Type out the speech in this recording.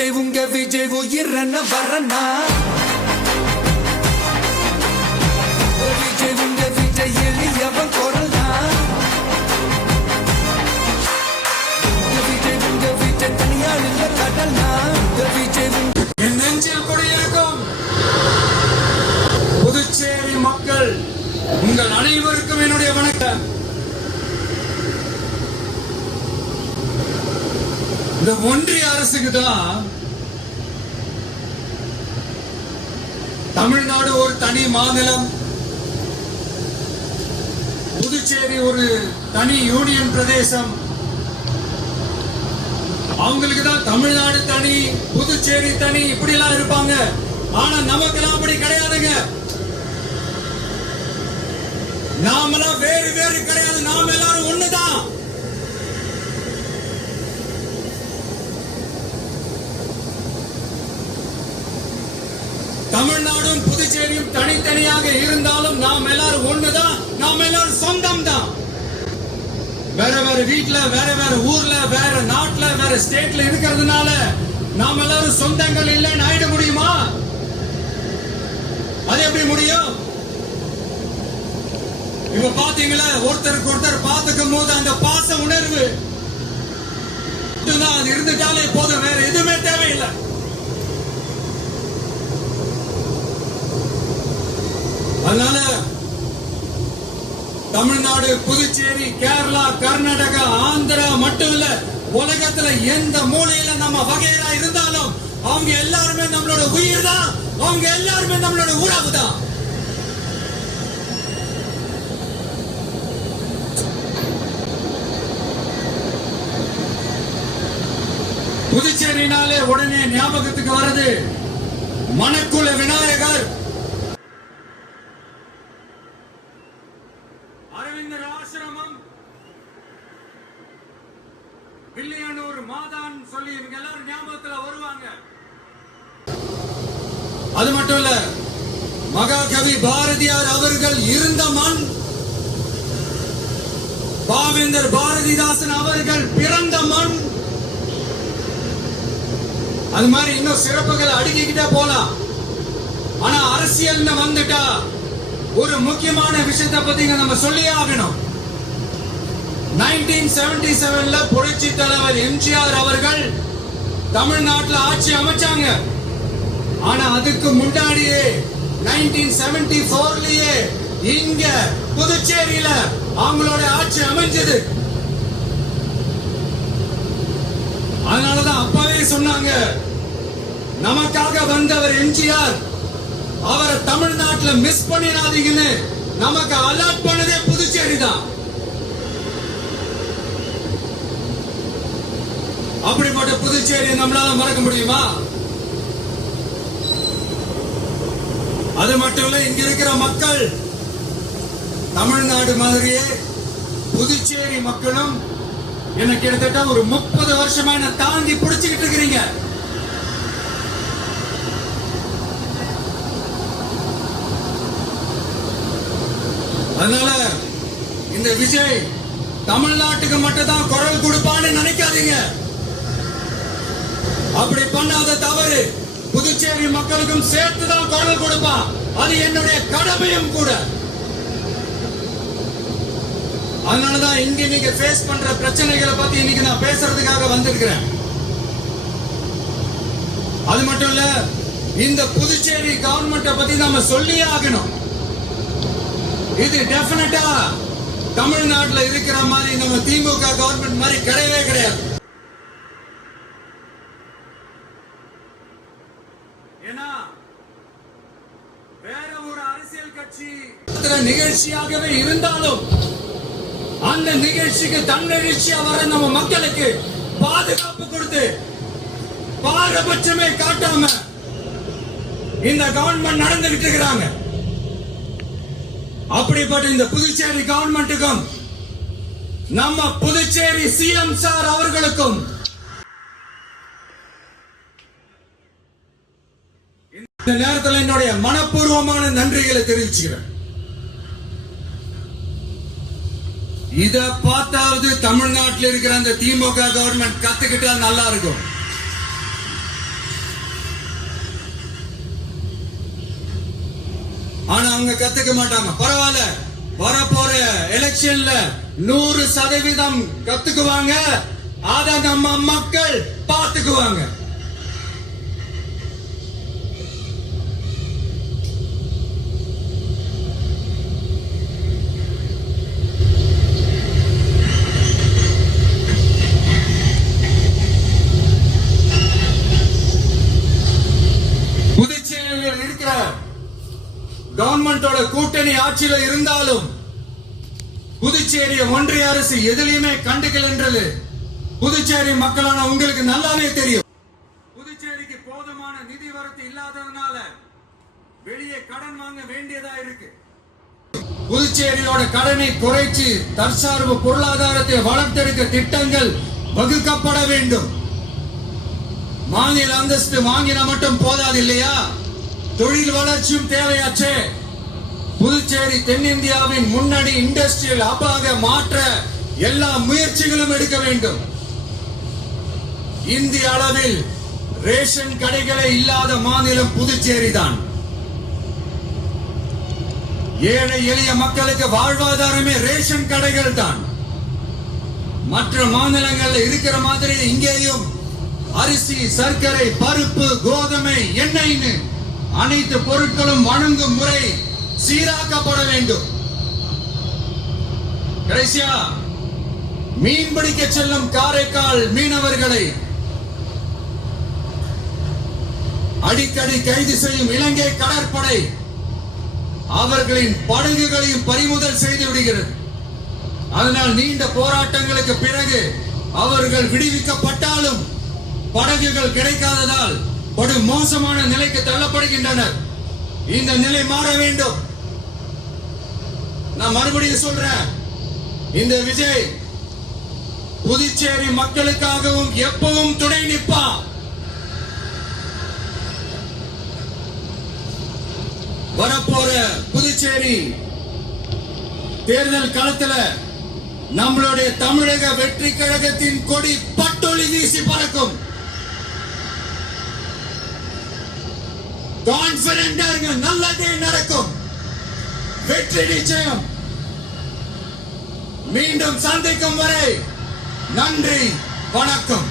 விஜய் உங்க விஜய் உயிரன வரனா விஜய் உங்க விஜய் எளியவன் கொரலா விஜய் உங்க விஜய் தனியாள் இல்ல கடலா விஜய் என் நெஞ்சில் குடியிருக்கும் புதுச்சேரி மக்கள் உங்கள் அனைவருக்கும் என்னுடைய வணக்கம். இந்த ஒன்றிய அரசுக்கு தான் தமிழ்நாடு ஒரு தனி மாநிலம், புதுச்சேரி ஒரு தனி யூனியன் பிரதேசம். அவங்களுக்கு தான் தமிழ்நாடு தனி, புதுச்சேரி தனி, இப்படி எல்லாம் இருப்பாங்க. ஆனா நமக்கெல்லாம் அப்படி கிடையாதுங்க. நாமெல்லாம் வேறு வேறு கிடையாது, நாம எல்லாரும் ஒண்ணுதான். தமிழ்நாடும் புதுச்சேரியும் தனித்தனியாக இருந்தாலும் நாம் எல்லாரும் ஒண்ணுதான், நாம் எல்லாரும் சொந்தம் தான். வேற வேற வீட்டுல, வேற வேற ஊர்ல, வேற நாட்டுல, வேற ஸ்டேட்ல இருக்கிறதுனால நாம் எல்லாரும் சொந்தங்கள் இல்லைன்னு ஆயிட முடியுமா? அது எப்படி முடியும்? இப்ப பாத்தீங்களா, ஒருத்தருக்கு ஒருத்தர் பார்த்துக்கும் போது அந்த பாச உணர்வு அது இருந்துட்டாலே போதும், வேற எதுவுமே தேவையில்லை. அதனால தமிழ்நாடு, புதுச்சேரி, கேரளா, கர்நாடகா, ஆந்திரா மட்டும் இல்ல, உலகத்துல எந்த மூலையில நம்ம வகையரா இருந்தாலும் அவங்க எல்லாருமே நம்மளோட உயிர் தான், அவங்க எல்லாருமே நம்மளோட உறவு தான். புதுச்சேரினாலே உடனே ஞாபகத்துக்கு வருது மணக்குள விநாயகர், அரவிந்தர் ஆசிரமம், வில்லியனூர் மாதான் சொல்லி இவங்க எல்லாரும் ஞாபகத்துல வருவாங்க. அது மட்டும் இல்ல, மகாகவி பாரதியார் அவர்கள் இருந்த மண், பாவேந்தர் பாரதிதாசன் அவர்கள் பிறந்த மண். அது மாதிரி இன்னும் சிறப்புகளை அடுக்கிக்கிட்டே போலாம். ஆனா அரசியல் வந்துட்டா ஒரு முக்கியமான விஷயத்தை பத்தி நம்ம சொல்லியே ஆகணும். 1977ல புரட்சி தலைவர் எம்ஜிஆர் அவர்கள் தமிழ்நாட்டில் ஆட்சி அமைச்சாங்க. ஆனா அதுக்கு முன்னாடியே 1974லயே இங்க புதுச்சேரியில அவங்களோட ஆட்சி அமைஞ்சது. அதனாலதான் அப்பவே சொன்னாங்க, நமக்காக வந்தவர் எம்ஜிஆர், அவரை தமிழ்நாட்டில் மிஸ் பண்ணிடாதீங்கன்னு நமக்கு அலர்ட் பண்ணதே புதுச்சேரி தான். அப்படிப்பட்ட புதுச்சேரியை நம்மளால மறக்க முடியுமா? அது மட்டும் இல்ல, இங்க இருக்கிற மக்கள் தமிழ்நாடு மாதிரியே புதுச்சேரி மக்களும் என்ன கிட்டத்தட்ட ஒரு 30 வருஷமா என்ன தாங்கி பிடிச்சுக்கிட்டு இருக்கிறீங்க. அதனால இந்த விஜய் தமிழ்நாட்டுக்கு மட்டும் தான் குரல் கொடுப்பான்னு நினைக்காதீங்க. அப்படி பண்ணாத தவறு, புதுச்சேரி மக்களுக்கும் சேர்த்துதான் குரல் கொடுப்பான். அது என்னுடைய கடமையும் கூட. அதனாலதான் இங்க நீங்க ஃபேஸ் பண்ற பிரச்சனைகளை பத்தி இன்னைக்கு நான் பேசுறதுக்காக வந்திருக்கிறேன். அது மட்டும் இல்ல, இந்த புதுச்சேரி கவர்மெண்ட்டை பத்தி நாம சொல்லியே ஆகணும். இது டெஃபினட்டா தமிழ்நாட்டில் இருக்கிற மாதிரி நம்ம திமுக கவர்மெண்ட் மாதிரி கிடையவே கிடையாது. ஏன்னா வேற ஒரு அரசியல் கட்சி நிகழ்ச்சியாகவே இருந்தாலும் அந்த நிகழ்ச்சிக்கு தன்னெழுச்சியா வர நம்ம மக்களுக்கு பாதுகாப்பு கொடுத்து பாரபட்சமே காட்டாம இந்த கவர்மெண்ட் நடந்துகிட்டு இருக்கிறாங்க. அப்படிப்பட்ட இந்த புதுச்சேரி கவர்மெண்ட்டுக்கும் நம்ம புதுச்சேரி சிஎம் சார் அவர்களுக்கும் இந்த நேரத்தில் என்னுடைய மனப்பூர்வமான நன்றிகளை தெரிவிச்சுக்கிறேன். இத பார்த்தாவது தமிழ்நாட்டில் இருக்கிற அந்த திமுக கவர்மெண்ட் கத்துக்கிட்டா நல்லா இருக்கும். ஆனா அவங்க கத்துக்க மாட்டாங்க. பரவாயில்ல, வரப்போற எலெக்ஷன்ல 100% கத்துக்குவாங்க. அத நம்ம மக்கள் பார்த்துக்குவாங்க. புதுச்சேரியில் இருக்கிற கவர்மெண்டோட கூட்டணி ஆட்சியில இருந்தாலும் புதுச்சேரிய ஒன்றிய அரசு எதிலையுமே கண்டுக்கலன்றது புதுச்சேரி மக்களான உங்களுக்கு நல்லாவே தெரியும். புதுச்சேரிக்கு போதுமான நிதி வரத்து இல்லாததுனால வெளியே கடன் வாங்க வேண்டியதா இருக்கு. புதுச்சேரியோட கடனை குறைச்சு தற்சார்பு பொருளாதாரத்தை வளர்த்தெடுக்க திட்டங்கள் வகுக்கப்பட வேண்டும். மாநில அந்தஸ்து வாங்கினா மட்டும் போதாது இல்லையா, தொழில் வளர்ச்சியும் தேவையாச்சே. புதுச்சேரி தென்னிந்தியாவின் முன்னணி இண்டஸ்ட்ரியல் ஹப்பாக மாற்ற எல்லா முயற்சிகளும் எடுக்க வேண்டும். இந்திய அளவில் ரேஷன் கடைகளே இல்லாத மாநிலம் புதுச்சேரி தான். ஏழை எளிய மக்களுக்கு வாழ்வாதாரமே ரேஷன் கடைகள் தான். மற்ற மாநிலங்கள்ல இருக்கிற மாதிரி இங்கேயும் அரிசி, சர்க்கரை, பருப்பு, கோதுமை, எண்ணெய்னு அனைத்து பொருட்களும் வழங்கும் முறை சீராக்கப்பட வேண்டும். கடைசியா மீன் பிடிக்க செல்லும் காரைக்கால் மீனவர்களை அடிக்கடி கைது செய்யும் இலங்கை கடற்படை அவர்களின் படகுகளையும் பறிமுதல் செய்து விடுகிறது. அதனால் நீண்ட போராட்டங்களுக்கு பிறகு அவர்கள் விடுவிக்கப்பட்டாலும் படகுகள் கிடைக்காததால் படு மோசமான நிலைக்கு தள்ளப்படுகின்றனர். இந்த நிலை மாற வேண்டும். நான் மறுபடியும் சொல்றேன், இந்த விஜய் புதுச்சேரி மக்களுக்காகவும் எப்பவும் துணை நிற்பான். வரப்போற புதுச்சேரி தேர்தல் களத்துல நம்மளுடைய தமிழக வெற்றி கழகத்தின் கொடி பட்டொளி வீசி பறக்கும். கான்பிடென்டா இருங்க, நல்லதே நடக்கும். வெற்றி நிச்சயம். மீண்டும் சந்திக்கும் வரை நன்றி, வணக்கம்.